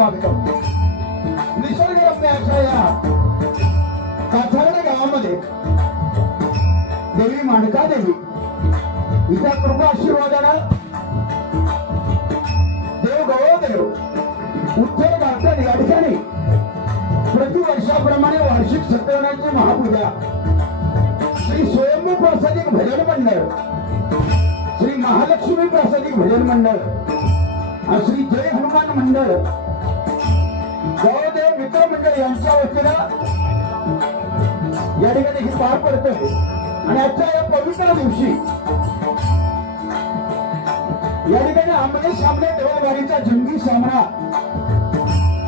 स्वागतम. निसर्गरम्य अशा या काठारड गावामध्ये देवी माणका देवी हिच्या कृपा आशीर्वादानं देव गवळदेव उत्तर भारतात या ठिकाणी प्रतिवर्षाप्रमाणे वार्षिक सत्यनारायणाची महापूजा श्री स्वयंभू प्रासादिक भजन मंडळ, श्री महालक्ष्मी प्रासादिक भजन मंडळ, श्री जय हनुमान मंडळ, गवळदेव मित्र मंडळ यांच्या वतीनं या ठिकाणी ही पार पडते. आणि आजच्या या पवित्र दिवशी या ठिकाणी आमने सामने देवलवारीचा जंगी सामना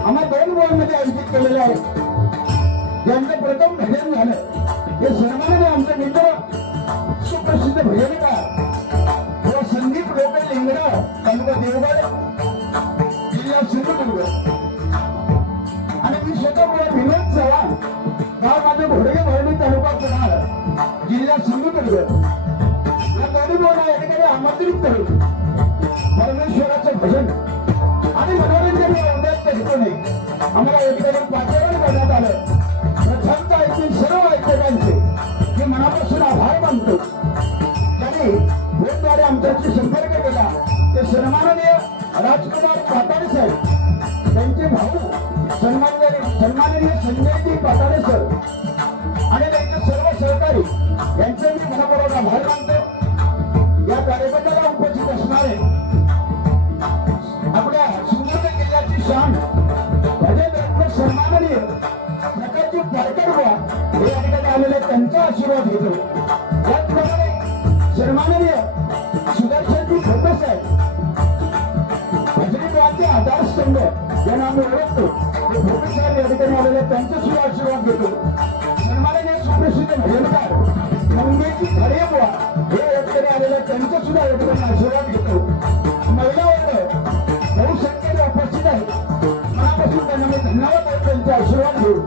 आम्हा 2 गोळांमध्ये आयोजित केलेला आहे. ज्यांचं प्रथम भजन झालं हे सन्मानाने आमचे मित्र सुप्रसिद्ध भजनकार संदीप लोके लिंगडा तालुका देवगड जिल्हा सिंधुदुर्ग आणि मी स्वतः विनोद चव्हाण गाव माझे घोडगे भरणी तालुका कराड जिल्हा सिंधुदुर्ग या दोन्ही बोला या ठिकाणी आमंत्रित करून परमेश्वराचं भजन आणि मनोरंजन उद्यात करीतो नाही आम्हाला या ठिकाणी वातावरण करण्यात आलं. प्रथमतः येथील सर्व ऐककांचे मी मनापासून आभार मानतो. त्यांनी फोनद्वारे आमच्याशी संपर्क केला ते सन्माननीय राजकुमार पाटाळे साहेब, त्यांचे भाऊ सन्माननीय संजयजी पाटाळे सर आणि त्यांचे सर्व सहकारी यांचे मी मनापासून आभार मानतो. या कार्यक्रमाला उपस्थित असणारे आपल्या सिंधुदुर्ग जिल्ह्याची शान भजन रत्न सन्माननीय प्रकारची पारकर बुवा हे या ठिकाणी आलेले त्यांचा आशीर्वाद घेतो. त्याचप्रमाणे सन्माननीय सुदर्शनजी खोटे साहेब भजनीचे आधारस्तंभ ज्यांना आम्ही ओळखतो ते खोटे साहेब या ठिकाणी आलेले त्यांचा सुद्धा आशीर्वाद घेतो. सन्माननीय सुप्रसिद्ध भजनकार मुंबईची खडे बुवा हे या ठिकाणी आलेले त्यांचा सुद्धा या ठिकाणी आशीर्वाद घेतो. महिला वर्ग बहुसंख्येने उपस्थित आहे. मनापासून त्यांना मी धन्यवाद देतो. त्यांचा आशीर्वाद घेऊ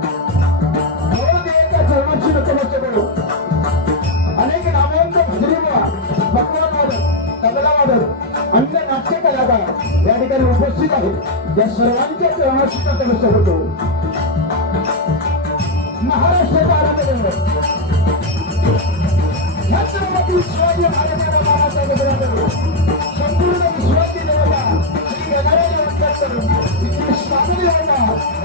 देवाच्या चरणाशी नतमस्तक करू. अनेक नामवंत भजनी बुवा पकवान वादक, तबला वादक, अन्य नाट्य कलाकार या ठिकाणी उपस्थित आहेत. या सर्वांच्या चरणाशी नतमस्तक होतो. महाराष्ट्राचा आराध्य छत्रपती शिवाजी महाराजांच्या मानाचा गजरा करू. संपूर्ण विश्वाची देवता श्री गजानन नमस्कार करून तिथे स्वामी देवता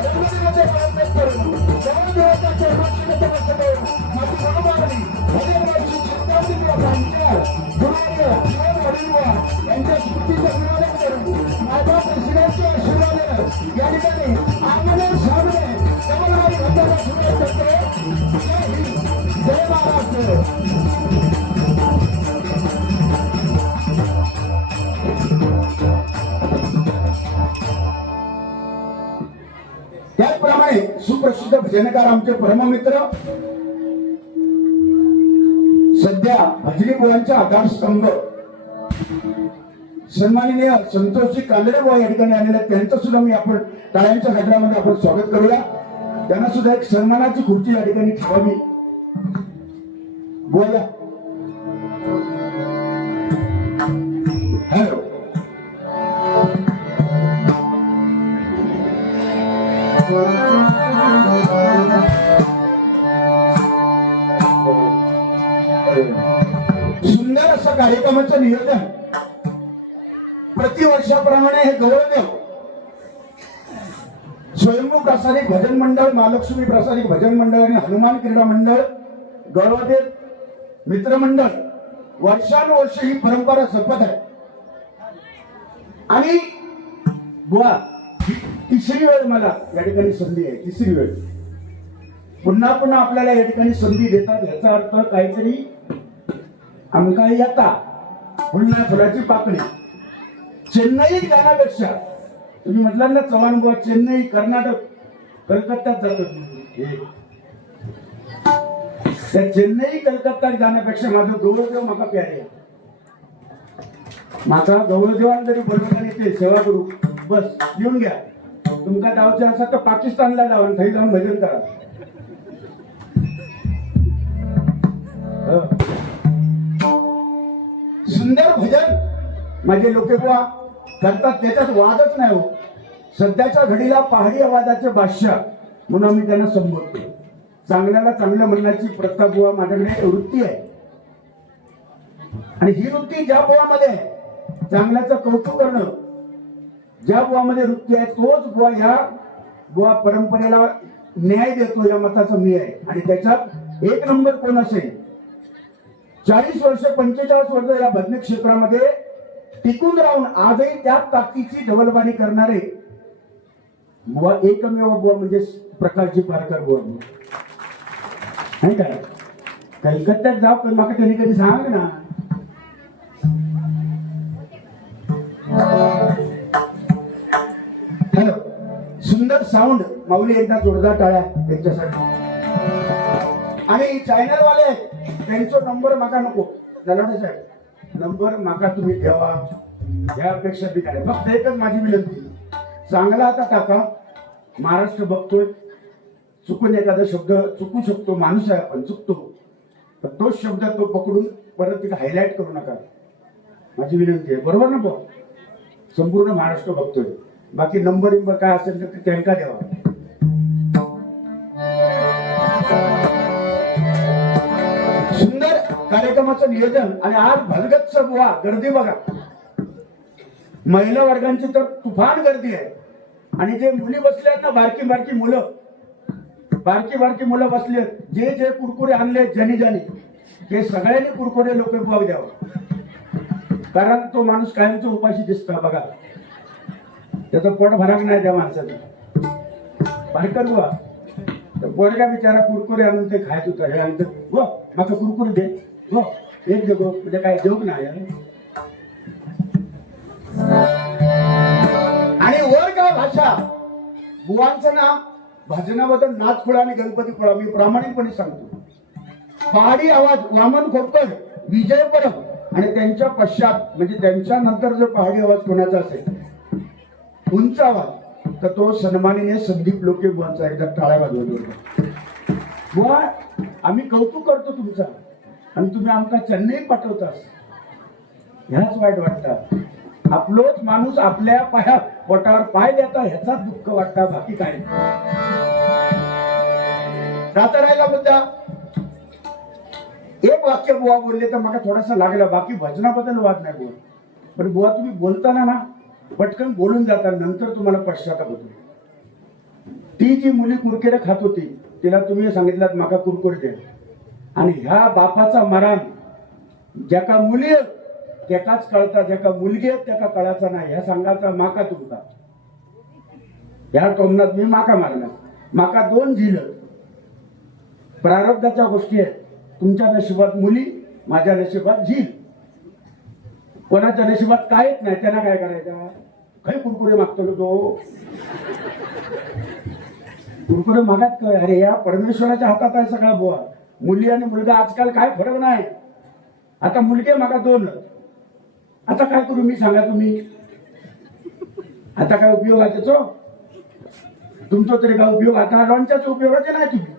रंगमध्ये नमस्कार करून देवदेवता चरणाशी नतमस्तक करून माझी मनोभावनी भजनवाची चिंतामणी प्रांचाळ गुरुवर्य जीवन वडीलबुवा यांच्या स्मृतीचं अभिवादन करून माझ्या प्रेसिडेंटचे आशीर्वाद या ठिकाणी आंगणे सामने कमलवारी भजनाला सुरुवात करते. जय हिंद, जय महाराष्ट्र. त्याचप्रमाणे सुप्रसिद्ध भजनकार आमचे परममित्र सध्या भजनी बुवांचा आधारस्तंभ सन्माननीय संतोषजी कांदळे बुवा या ठिकाणी आलेले त्यांचं सुद्धा मी आपण टाळ्यांच्या गजरामध्ये आपण स्वागत करूया. त्यांना सुद्धा एक सन्मानाची खुर्ची या ठिकाणी ठेवावी. बोला हॅलो सुंदर असं कार्यक्रमाचं नियोजन प्रतिवर्षाप्रमाणे हे गौरवदेव स्वयंभू प्रासादिक भजन मंडळ, महालक्ष्मी प्रासादिक भजन मंडळ आणि हनुमान क्रीडा मंडळ, गौरवदेव मित्रमंडळ वर्षानुवर्ष ही परंपरा जपत आहे. आणि बुवा तिसरी वेळ मला या ठिकाणी संधी आहे. तिसरी वेळ पुन्हा पुन्हा आपल्याला या ठिकाणी संधी देतात. याचा अर्थ काहीतरी आमका येता पुन्हा फुलाची पाकळी. चेन्नईत जाण्यापेक्षा तुम्ही म्हटलं ना चव्हाण बुवा चेन्नई कर्नाटक कलकत्त्यात जातात. त्या चेन्नई कलकत्त्यात जाण्यापेक्षा माझं गौरवदेव माका प्यारे माझा गौरवदेवान जरी बरोबर ते सेवा करू बस येऊन घ्या. तुमचा गावचे असा तर पाकिस्तानला जावा थंय जाऊन भजन करा. सुंदर भजन माझे लोके बुवा करतात त्याच्यात वादच नाही हो. सध्याच्या घडीला पहाडी आवाजाचे बादशाह म्हणून आम्ही त्यांना संबोधतो. चांगल्याला चांगलं म्हणण्याची प्रथा बुवा माझ्याकडे वृत्ती आहे. आणि ही वृत्ती ज्या बुवामध्ये आहे, चांगल्याचं कौतुक करणं ज्या बुवामध्ये वृत्ती आहे, तोच बुवा ह्या बुवा परंपरेला न्याय देतो या मताचा मी आहे. आणि त्याच्यात एक नंबर कोण असेल, 40 वर्ष 45 वर्ष या भजनी क्षेत्रामध्ये टिकून राहून आजही त्या ताकदीची डबलबारी करणारे बुवा एकमेव बुवा म्हणजे प्रकाशजी पारकर बुवा. नाही काय कलकत्त्यात जाऊ पण मला त्यांनी कधी सांग ना. हॅलो, सुंदर साऊंड माऊली, एकदा जोरदार टाळ्या त्यांच्यासाठी. आणि चॅनल वाले त्यांचा नंबर मागा नको, जलाटे साहेब नंबर मागा तुम्ही द्यावा, यापेक्षा बी काय. फक्त एकच माझी विनंती, चांगला आता टाका. महाराष्ट्र बघतोय, चुकून एखादा शब्द चुकू शकतो, माणूस आहे आपण, चुकतो. तर तोच शब्द तो पकडून परत तिथे हायलाइट करू नका, माझी विनंती आहे. बरोबर ना भाऊ? संपूर्ण महाराष्ट्र बघतोय. बाकी नंबर काय असेल तर त्यांना द्यावा. सुंदर कार्यक्रमाचं नियोजन आणि आज भलगच्च बुवा गर्दी बघा. महिला वर्गांची तर तुफान गर्दी आहे. आणि जे मुली बसल्यात ना, बारकी बारकी मुलं बसले, जे जे कुरकुरे आणले ज्यांनी ते सगळ्यांनी कुरकुरे लोक बुवा द्यावं. कारण तो माणूस कायमचा उपाशी दिसतो बघा, त्याचं पोट भराक नाही त्या माणसाचं. पारकर बुवा पोरगा बिचारा कुरकुरे आणून ते खायच होता. हे आणतं हो माका कुरकुरे दे, हो एक दे गो, म्हणजे काय देऊ नाही. आणि वर काय भाषा बुवांचं नाव भजनाबद्दल नाथखोळा आणि गणपती खोळा मी प्रामाणिकपणे सांगतो. पहाडी आवाज वामन खोपकर, विजय परब आणि त्यांच्या पश्चात म्हणजे त्यांच्या नंतर जर पहाडी आवाज कोणाचा असेल उंच आवाज तर तो सन्माननीय संदीप लोके बुवांचा. एकदा टाळ्या वाजवतो बुवा. आम्ही कौतुक करतो तुमचा आणि तुम्ही आमका चेन्नई पाठवता, ह्याच वाईट वाटतात. आपलोच माणूस आपल्या पोटावर पाय देता ह्याचा दुःख वाटता, बाकी काय. राहता राहिला मुद्दा, एक वाक्य बुवा बोलले तर मला थोडासा लागला, बाकी भजनाबद्दल वाद नाही बुवा. पण बुवा तुम्ही बोलताना ना पटकन बोलून जाता, नंतर तुम्हाला पश्चाताप होतो. ती जी मुली कुरकुरे खात होती तिला तुम्ही सांगितलं माका कुरकुरे दे, आणि ह्या बापाचा मरण ज्याका मुली त्याकाच कळता, ज्याका मुलगी त्याका कळायचा नाही. ह्या सांगायचा माका तुमचा, ह्या टोमनात मी माका मारणार. माका 2 झिलं प्रारब्धाच्या गोष्टी आहेत. तुमच्या नशिबात मुली, माझ्या नशिबात झील. कोणाच्या नशिबात काहीच नाही, त्यांना काय करायचं. काही कुरकुरे मागतो तो कुरकुरे मागात काय. अरे या परमेश्वराच्या हातात आहे सगळा बुवा. मुली आणि मुलगा आजकाल काय फरक नाही. आता मुलगे मागा 2, आता काय करू मी सांगा तुम्ही. आता काय उपयोग आहे त्याचा तुमचा तरी काय उपयोग. आता लोणच्याच उपयोगाचे नाही तुम्ही.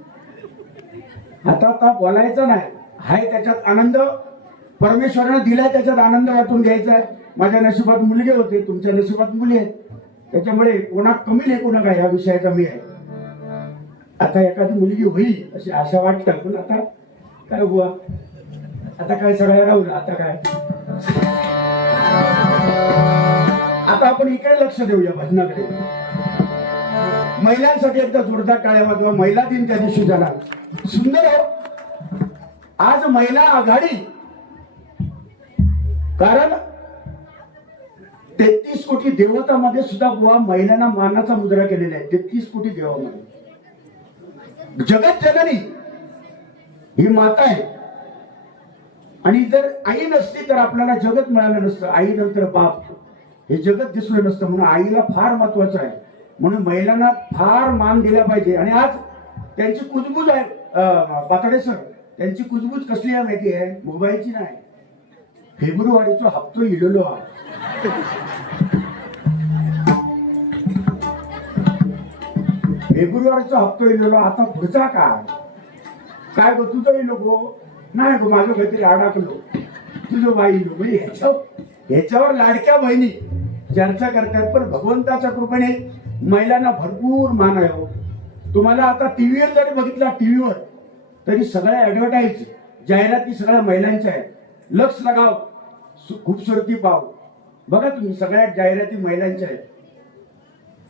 आता बोलायचं नाही, हाय त्याच्यात आनंद परमेश्वराने दिलाय, त्याच्यात आनंद वाटून घ्यायचा आहे. माझ्या नशिबात मुलगे होते, तुमच्या नशिबात मुली आहेत, त्याच्यामुळे कोणा कमी लेखू नका ह्या विषयाचा मी आहे. आता एखादी मुलगी होईल अशी आशा वाटतात, पण आता काय बुवा, आता काय सगळ्या राहू ना. आता काय, आता आपण इकडे लक्ष देऊया भजनाकडे. महिलांसाठी एकदा जोरदार टाळ्या वाजवा. महिला दिन त्या दिवशी झाला सुंदर हो. आज महिला आघाडी, कारण 33 कोटी देवतामध्ये सुद्धा बुवा महिलांना मानाचा मुद्रा केलेला आहे. 33 कोटी देवामध्ये जगत जननी ही माता आहे. आणि जर आई नसती तर आपल्याला जगत मिळालं नसतं. आई नंतर बाप हे जगत दिसलं नसतं. म्हणून आईला फार महत्वाचं आहे. म्हणून महिलांना फार मान दिला पाहिजे. आणि आज त्यांची कुजबूज आहे पातळे सर, त्यांची कुजबूज कसली आहे माहिती आहे, मोबाईलची नाही, फेब्रुवारीचा हप्तो इलेलो आहे. फेब्रुवारीचा हप्तो इलेलो. आता पुढचा काय गो तुझं नको नाही गो, माझं काहीतरी अडकलो, तुझं बाई नको. ह्याच्यावर लाडक्या बहिणी चर्चा करतात. पण भगवंताच्या कृपेने महिलांना भरपूर मान आहे हो. तुम्हाला आता टीव्हीवर जरी बघितला, टीव्हीवर तरी सगळ्या ऍडव्हर्टाईज जाहिराती सगळ्या महिलांच्या आहेत. लक्ष लगाव खूबसूरती पाव, बघा तुम्ही सगळ्या जाहिराती महिलांच्या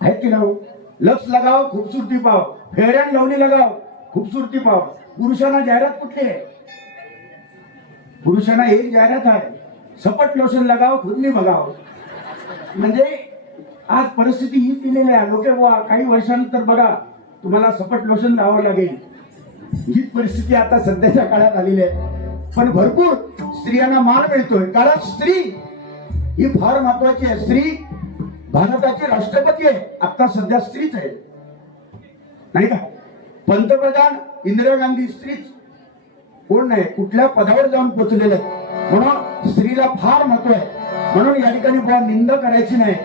आहेत की ना हो? लक्ष लगाव खूबसूरती पाव, फेअर अँड लवली लगाव खूबसूरती पाव. पुरुषांना जाहिरात कुठली आहे? पुरुषांना एक जाहिरात आहे, सपट लोशन लगाव खुदनी बघाव. म्हणजे आज परिस्थिती ही दिलेली आहे. लोक काही वर्षानंतर बघा तुम्हाला सपट लोशन लावावं लागेल, ही परिस्थिती आता सध्याच्या काळात आलेली आहे. पण भरपूर स्त्रियांना मान मिळतोय, कारण स्त्री ही फार महत्वाची आहे. स्त्री भारताची राष्ट्रपती आहे, आता सध्या स्त्रीच आहे, नाही का? पंतप्रधान इंदिरा गांधी स्त्रीच, कोण नाही, कुठल्या पदावर जाऊन पोहोचलेले आहेत. म्हणून स्त्रीला फार महत्व आहे. म्हणून या ठिकाणी बुवा निंदा करायची नाही.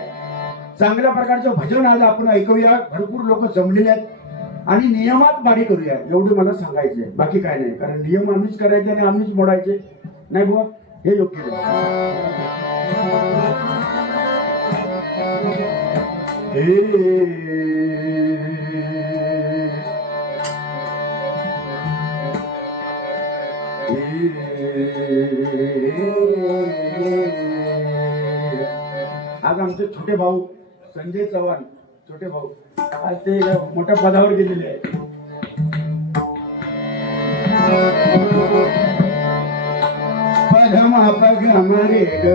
चांगल्या प्रकारचं भजन आज आपण ऐकूया. भरपूर लोक जमलेले आहेत आणि नियमात बारी करूया, एवढं मला सांगायचंय. बाकी काय नाही, कारण नियम आम्हीच करायचे आणि आम्हीच मोडायचे नाही बुवा, हे योग्य आज आमचे छोटे भाऊ संजय चव्हाण, छोटे भाऊ आज ते मोठ्या पदावर गेलेले आहे. पदमा पगम रे ग,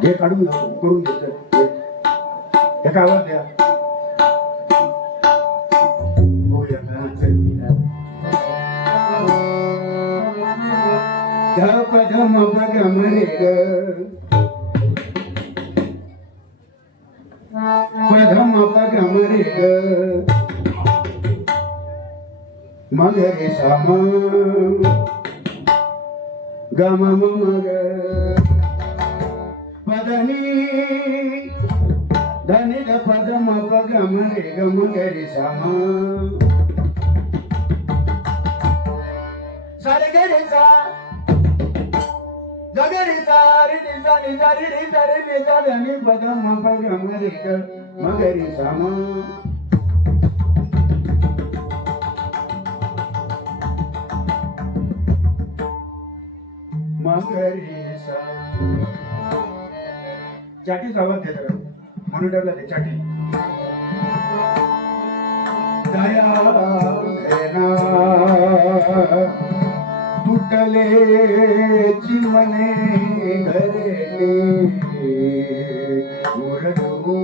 घे काढून करून घ्यायचं, हे काय आवाज द्या. पदम पगम रे ग, पदम पगम रे ग, मग रे सम गम मग पदनी धनी द पदम पगम रे ग, मग रे सम सारे गे रे सा जगरिता रे निजा निजा रे निजा रे निजा धनी पदम पगम रे ग, मग रे सम चाटी आवाज देत मॉनिटरला ते चाटी. दया घेना तुटले चिमणे घरे उरडू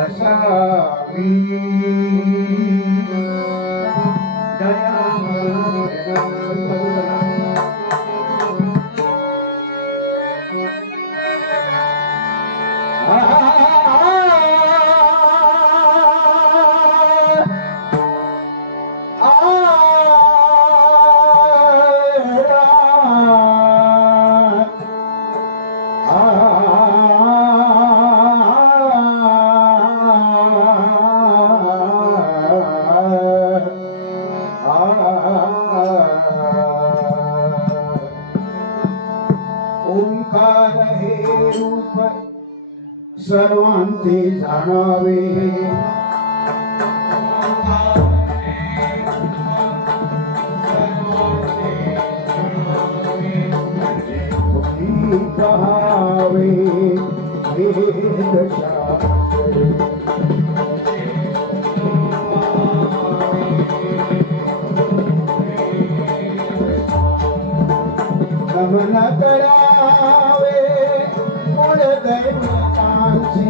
असावी. दया ओंकार हे रूप सर्वांचे जाणावे. पहावे नमन करावे कुलदैवतांची.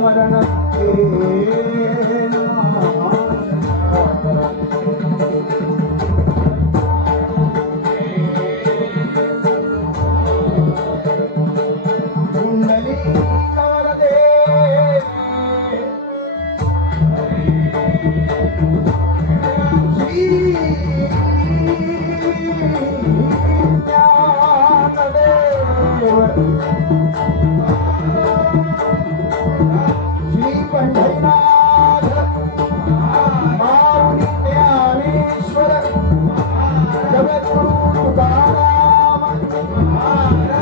स्मरण कुंडली नवरदे श्री श्री पंढरीनाथ माऊली ज्ञानेश्वर जगद्गुरु तुकाराम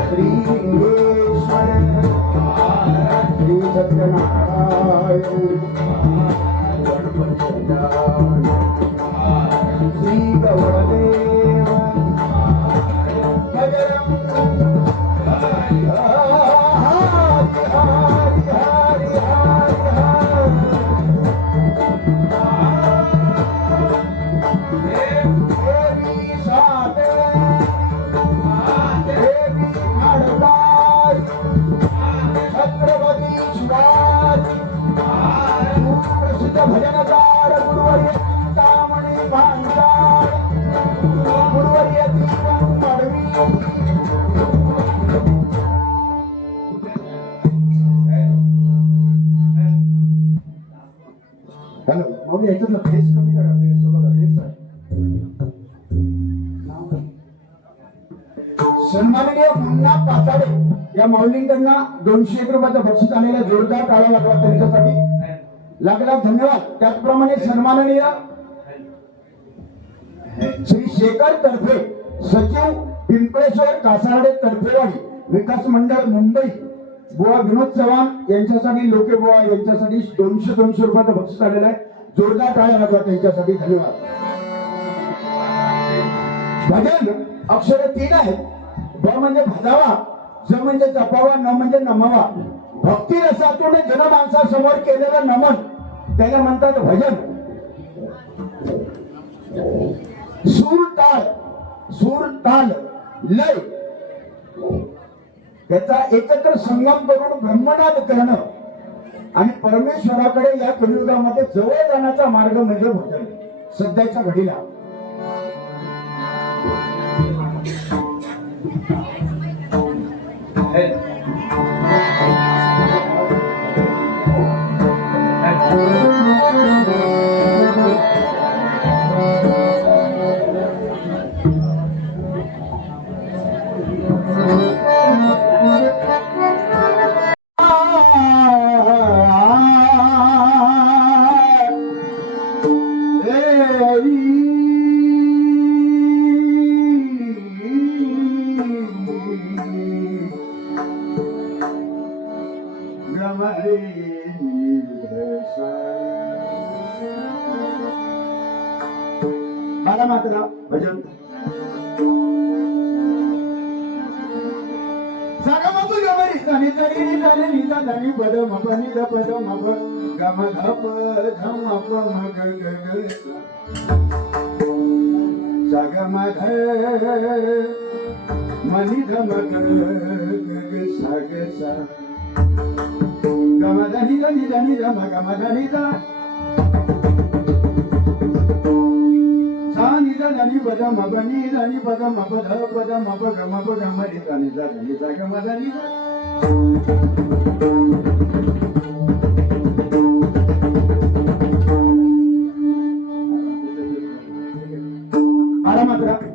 श्री लिंगेश्वर श्री सत्यनारायण श्री गौरदेव बजरंग हरि हरि हरि देवी साते देवी खडकाई छत्रपती शिवाजी सुप्रसिद्ध भजनकार गुरुवर्य चिंतामणी भांडार गुरुवर्य दीपक मडवी हॅलो माऊली याच्यातलं फेस कमी करा फेस बघा फेस आहे सन्माननीय मुन्ना पाचाडे या माऊलींकडनं 201 रुपयाचं बक्षीस आलेला जोरदार टाळा लागला त्यांच्यासाठी लागला धन्यवाद त्याचप्रमाणे सन्माननीय श्री शेखर तर्फे सचिव पिंपळेश्वर कासारडे तर्फेवाडी विकास मंडळ मुंबई बुवा विनोद चव्हाण यांच्यासाठी लोके बुवा यांच्यासाठी 200 रुपयाचं बक्षीस आलेलं आहे जोरदार टाळ्या लागला त्यांच्यासाठी धन्यवाद भजन अक्षर 3 आहेत ब म्हणजे भजावा ज म्हणजे जपावा न म्हणजे नमावा भक्ती रसातून जनमानसासमोर केलेलं नमन त्याला म्हणतात भजन सूर ताल लय त्याचा एकत्र संगम करून ब्रह्मनाद करणं आणि परमेश्वराकडे या कलियुगामध्ये जवळ जाण्याचा मार्ग म्हणजे भजन सध्याच्या घडीला बाला मात्रा भजन सागा मग गमरी तनी तरी निदाने निदा धनी पद मप निद पद मप गम धप धम अप मग ग ग सागा मध मनी धम ग ग साग सा गम धनी धनी धनी धम गम धनी धा धनी पद मप नि धनी पद मप ध पद मप ग मप ग म रि धनी ध धनी ध ग म धनी आरामात राहा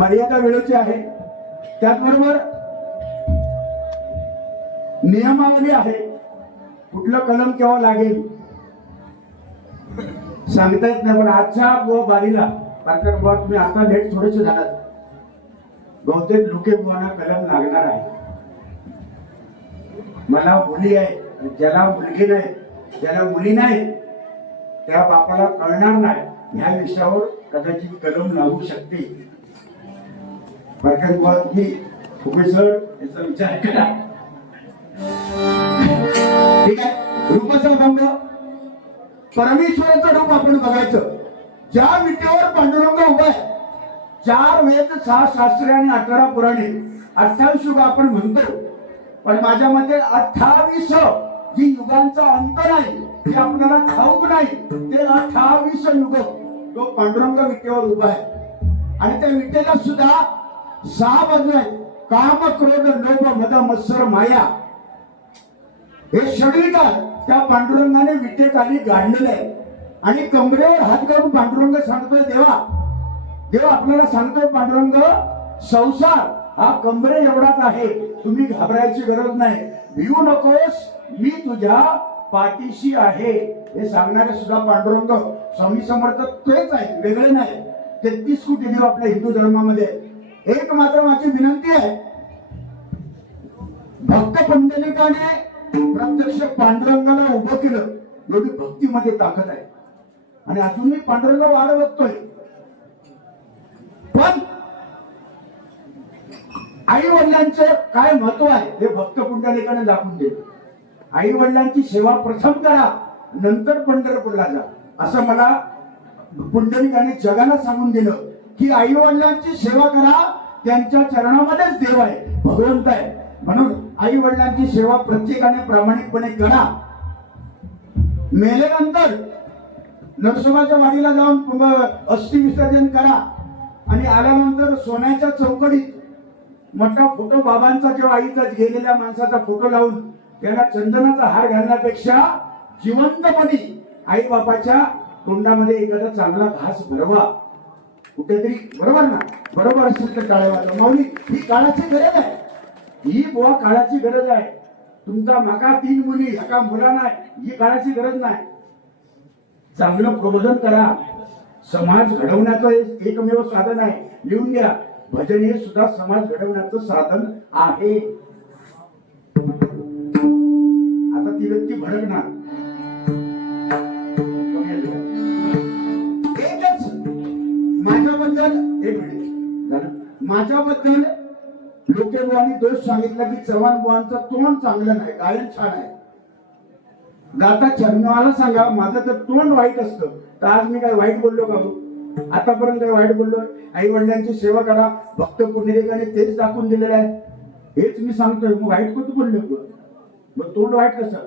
मर्यादा वेळेची आहे, त्याचबरोबर नियमावली आहे. कुठलं कलम केव्हा लागेल सांगता येत नाही, पण आजच्या बारीला तुम्ही आता लेट थोडेसे झालात, बहुतेक लोके बुवांना कलम लागणार आहे. मला मुली आहे, ज्याला मुलगी नाही, ज्याला मुली नाही, त्या बापाला कळणार नाही. ह्या विषयावर कदाचित कलम लागू शकते. बरकत बुवा तुम्ही सर याचा विचार करा. ठीक आहे. रूपाचा भंग, परमेश्वराचं रूप आपण बघायचं. ज्या विटेवर पांडुरंग उभा आहे, 4 वेद, 6 शास्त्रे आणि 18 पुराणे, 28 युग आपण म्हणतो, पण माझ्या मते 28 जी युगांचा अंत नाही, ते आपल्याला ठाऊक नाही, ते 28 युग तो पांडुरंग विटेवर उभा आहे. आणि त्या विटेला सुद्धा 6 बाजू आहेत. काम, क्रोध, लोभ, मद, मत्सर, माया हे षडविकार त्या पांडुरंगाने विटेखाली गाडलेले आहे. आणि कमरेवर हात घालून पांडुरंग सांगतोय, देवा देवा आपल्याला सांगतोय पांडुरंग, संसार हा कमरे एवढाच आहे, तुम्ही घाबरायची गरज नाही, भिवू नकोस, मी तुझ्या पाठीशी आहे. हे सांगणारे सुद्धा पांडुरंग स्वामी समर्थ तेच आहे, वेगळे नाही. 33 कोटी देव आपल्या हिंदू धर्मामध्ये. एक मात्र माझी विनंती आहे, भक्त पुंडलिकाने प्रत्यक्ष पांडुरंगाला उभं केलं. एवढी भक्तीमध्ये ताकद आहे आणि अजूनही पांडुरंग वाढवतोय. पण आई वडिलांचं काय महत्व आहे हे भक्त पुंडलिकाने दाखवून दिलं. आई वडिलांची सेवा प्रथम करा, नंतर पंढरपूरला जा, असं मला पुंडलिकाने जगाला सांगून दिलं की आई वडिलांची सेवा करा, त्यांच्या चरणामध्येच देव आहे, भगवंत आहे. म्हणून आई वडिलांची सेवा प्रत्येकाने प्रामाणिकपणे करा. मेल्यानंतर नरसोबाच्या वाडीला जाऊन अस्थि विसर्जन करा आणि आल्यानंतर सोन्याच्या चौकडीत मोठा फोटो बाबांचा किंवा आईचा गेलेल्या माणसाचा फोटो लावून त्याला चंदनाचा हार घालण्यापेक्षा जिवंतपणी आई बापाच्या तोंडामध्ये एखादा चांगला घास भरवा कुठेतरी. बरोबर ना? बरोबर असेल तर टाळ्या वाजवा. माऊली, ही काळाची गरज आहे. ही बुवा काळाची गरज आहे. तुमचा माका 3 मुली एका मुला नाही, ही काळाची गरज नाही. चांगलं प्रबोधन करा. समाज घडवण्याचं एकमेव साधन आहे. लिहून घ्या, भजन हे सुद्धा समाज घडवण्याचं साधन आहे. आता ती व्यक्ती भडकणार. एकच माझ्याबद्दल एक मिनिट झालं. माझ्याबद्दल लोकेबुवांनी दोष सांगितला की चव्हाण बुवांचं तोंड चांगलं नाही, गायन छान आहे. गाता छान. मला सांगा, माझं तर तोंड वाईट असतं तर आज मी काय वाईट बोललो का? आतापर्यंत काय वाईट बोललो? आई वडिलांची सेवा करा, भक्त पुंडलिकाने तेच दाखवून दिलेलं आहे. हेच मी सांगतोय, मग वाईट कुठं बोललो? मग तोंड वाईट कसं?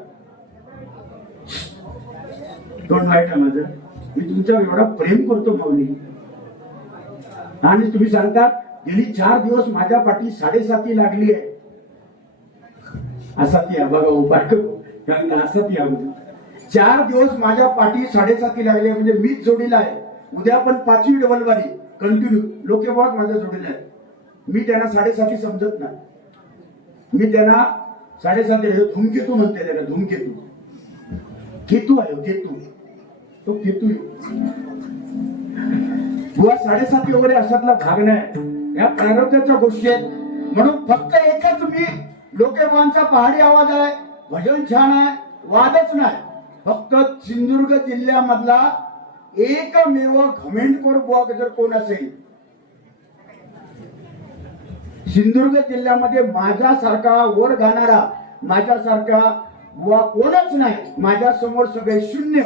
तोंड वाईट आहे माझं. मी तुमच्यावर एवढा प्रेम करतो माऊली, आणि तुम्ही सांगतात गेली 4 दिवस माझ्या पाठी 7.5 लागली आहे. असा ती बघा उपाय असा ती 4 दिवस माझ्या पाठी 7.5 लागली आहे. म्हणजे मीच जोडीला आहे. उद्या पण 5वी डबलवारी कंटिन्यू लोकेबॉस माझ्या जोडीला आहे. मी त्यांना 7.5 समजत नाही. मी त्यांना 7.5 धूमकेतू म्हणते. त्याला धूमकेतू, केतू आहे, केतू, तो केतू. बुवा 7.5 वगैरे अशातला भाग नाही. या प्रारब्धाच्या गोष्टी आहेत. म्हणून फक्त एकच मी लोकेबॉसचा पहाडी आवाज आहे, भजन छान आहे, वादच नाही. फक्त सिंधुदुर्ग जिल्ह्यामधला एकमेव घमेंडखोर बुवा जर कोण असेल सिंधुदुर्ग जिल्ह्यामध्ये, माझ्यासारखा वर गाणारा माझ्यासारखा बुवा कोणच नाही. माझ्या समोर सगळे शून्य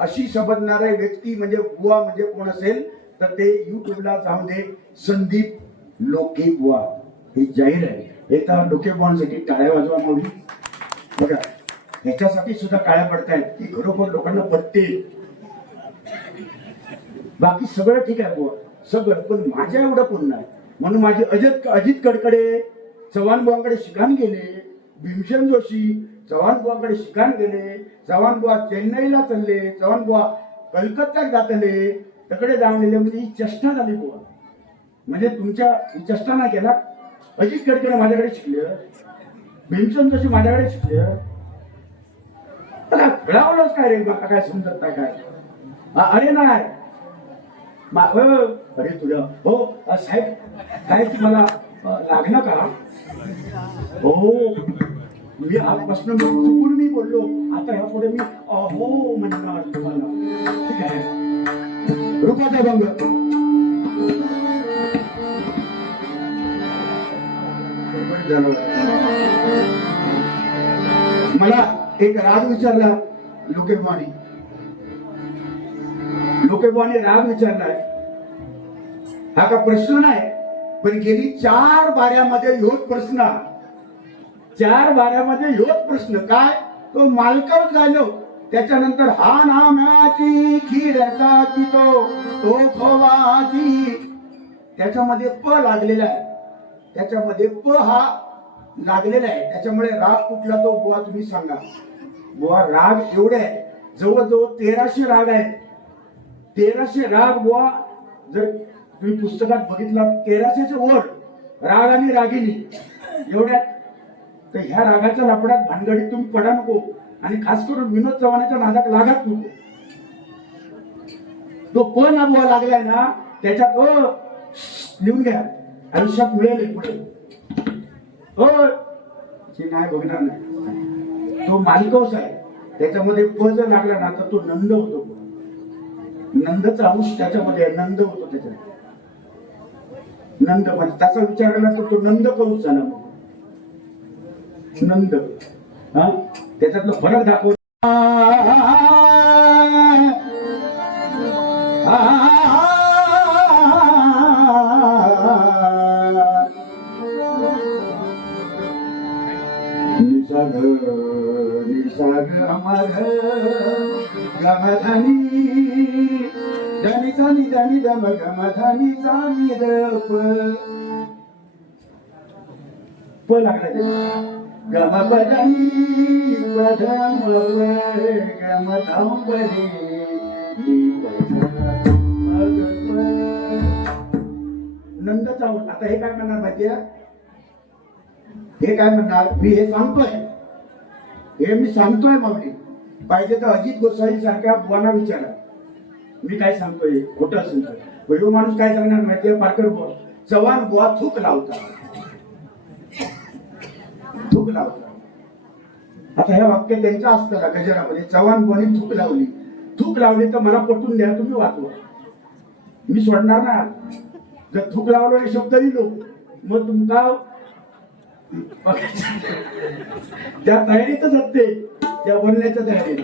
अशी समजणारे व्यक्ती म्हणजे बुवा म्हणजे कोण असेल तर ते युट्यूबला जाऊ दे, संदीप लोके बुवा. हे जाहीर आहे. हे तर लोकेबॉनसाठी टाळ्या वाजवा माऊली. बघा, ह्याच्यासाठी सुद्धा टाळ्या पडतायत की खरोखर लोकांना पटते. बाकी सगळं ठीक आहे बुवा, सगळं, पण माझ्या एवढं कोण नाही. म्हणून माझे अजित कडकडे चव्हाण बुवांकडे शिकान गेले, भीमसेन जोशी चव्हाण बुवांकडे शिकान गेले, चव्हाण बुवा चेन्नईला चालले, चव्हाण बुवा कलकत्त्यात जातले, तिकडे जाऊन गेले. म्हणजे ही चेष्टा झाली बुवा. म्हणजे तुमच्या चेष्टा नाही केला. अजित कडकडे माझ्याकडे शिकले, भीमसेन जोशी माझ्याकडे शिकले. खेळावलंच काय रे, मला काय समजत नाही काय. अरे नाही अरे तुझ्या हो साहेब, काय तुम्हाला लागलं का? हो, मी आजपासून चुकून मी बोललो, आता ह्या पुढे मी हो म्हणणार तुम्हाला. ठीक आहे. रूपाचा भंग. मला एक राग विचारला लोकेबुवाने राग विचारलाय. हा का प्रश्न नाही, पण गेली 4 बाऱ्यामध्ये ह्योच प्रश्न. 4 बाऱ्यामध्ये ह्योच प्रश्न. काय तो मालकावर झालो. त्याच्यानंतर हा नामाची खीरची तो खोवाची, त्याच्यामध्ये प लागलेला आहे. त्याच्यामध्ये प हा लागलेला आहे. त्याच्यामुळे राग कुठला तो बुवा तुम्ही सांगा. बुवा राग एवढे आहे, जवळजवळ 1300 राग आहेत. 1300 राग बुवा जर तुम्ही पुस्तकात बघितला, 1300च्या वर राग आणि रागिनी एवढ्यात. तर ह्या रागाच्या लपड्यात भानगडीत तुम्ही पडा नको, आणि खास करून विनोद चव्हाणाच्या नादात लागत नको. तो पण बुवा लागलाय ना, त्याच्यात लिहून घ्या, आयुष्यात मिळेल पुढे. हो ते नाही बघणार नाही. तो मालकवस आहे, त्याच्यामध्ये प जर लागला ना तर तो नंद होतो. नंदचा अंश त्याच्यामध्ये आहे, नंद होतो त्याच्यात. नंद म्हणजे त्याचा विचार केला तर तो नंद कौश झाला. नंद हा त्याच्यातलं फरक दाखवतो. निसर्ग निसर्ग अमर गमधानी धनी धनी धनी दम गमधानी जानी दप प लागला. गम बदनी बदम गम धाम बरी नंदचा. आता हे काय म्हणणार माहितीये, हे काय म्हणणार, मी हे सांगतोय, हे मी सांगतोय माऊली. पाहिजे तर अजित गोसावी सारख्या बुवांना विचारा मी काय सांगतोय, खोटं असेल तर. वैभव माणूस काय सांगणार माहितीये, पारकर बुवा चव्हाण बुवा थूक लावता, थूक लावता. आता हे वाक्य त्यांचं असतं ना गजरामध्ये, चव्हाण बुवानी थूक लावली. थूक लावली तर मला पटून द्या, तुम्ही वाचवा, मी सोडणार ना. जर थूक लावलो हे शब्द लिहिलो मग तुमचा त्या तयारीतच असते, त्या बोलण्याच्या तयारीत.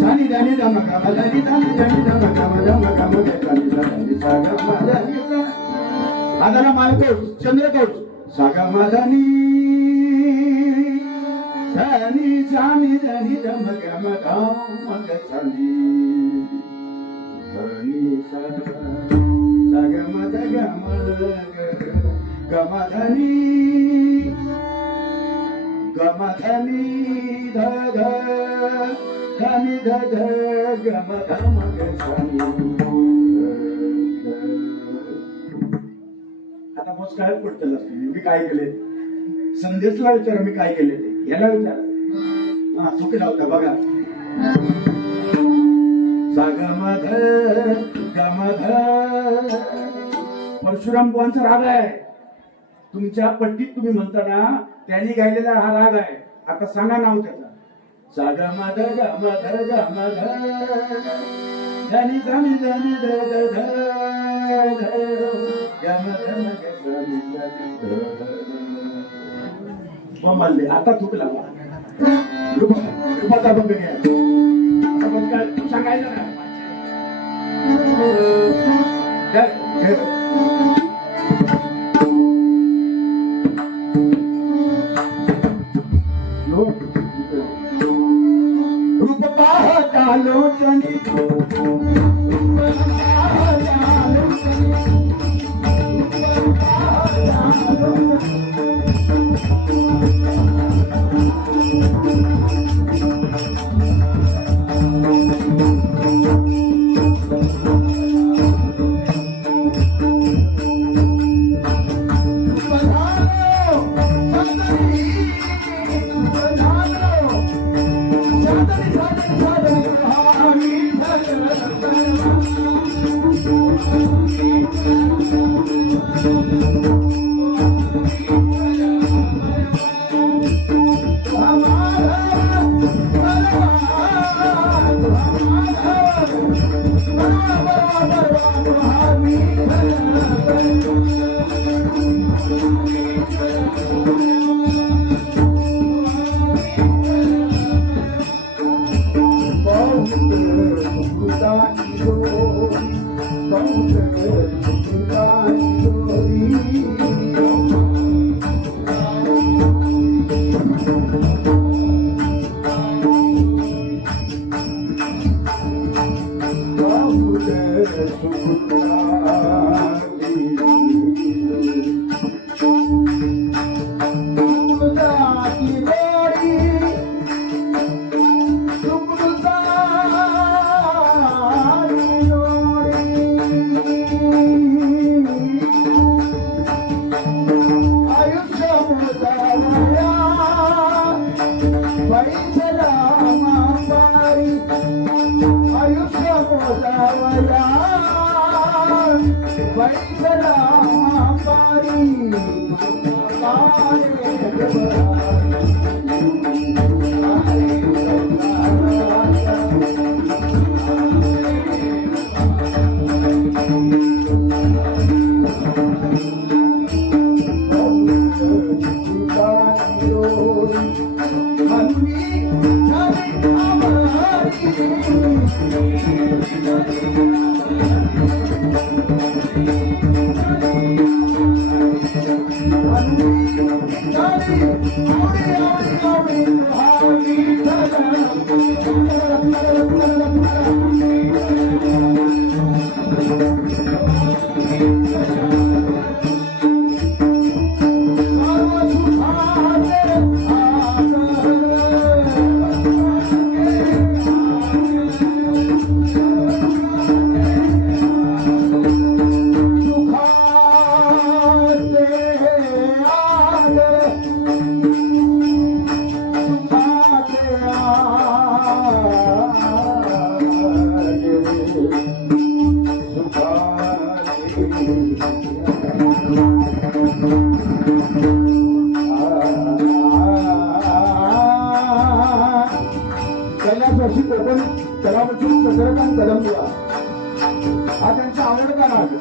सानी दानी दामा कामा दानी दानी दानी दामा कामा दामा कामा दानी दानी सागा मादानी. आदाला मालकौश चंद्रकौश सागा मादानी दानी सानी दानी दामा कामा दामा सानी दानी सागा मादा गामा गमधनी गमधनी ध ध धनी ध ध गमधम गसनी. आता मोज काय पडतं मी काय केले, संदेशला विचारा मी काय केले ते, याला विचारा. हा चुकी लावता बघा. सागमध गमध परशुराम बुवांचा राग आहे. तुमच्या पट्टीत तुम्ही म्हणता ना, त्यांनी गायलेला हा राग आहे. आता सांगा नाव त्याचा. सागा माध गमध गमध धनी धनी धनी ध ध ध गमध गमध. आता थुकला रूपाचा बघ घ्या. आता बघ काय तू सांगायचं ना. रूप पाहता लोचनी कैलासवासी कोकण तलावाची चंद्रकांत कदमबुवा हा त्यांचा आवडता राग.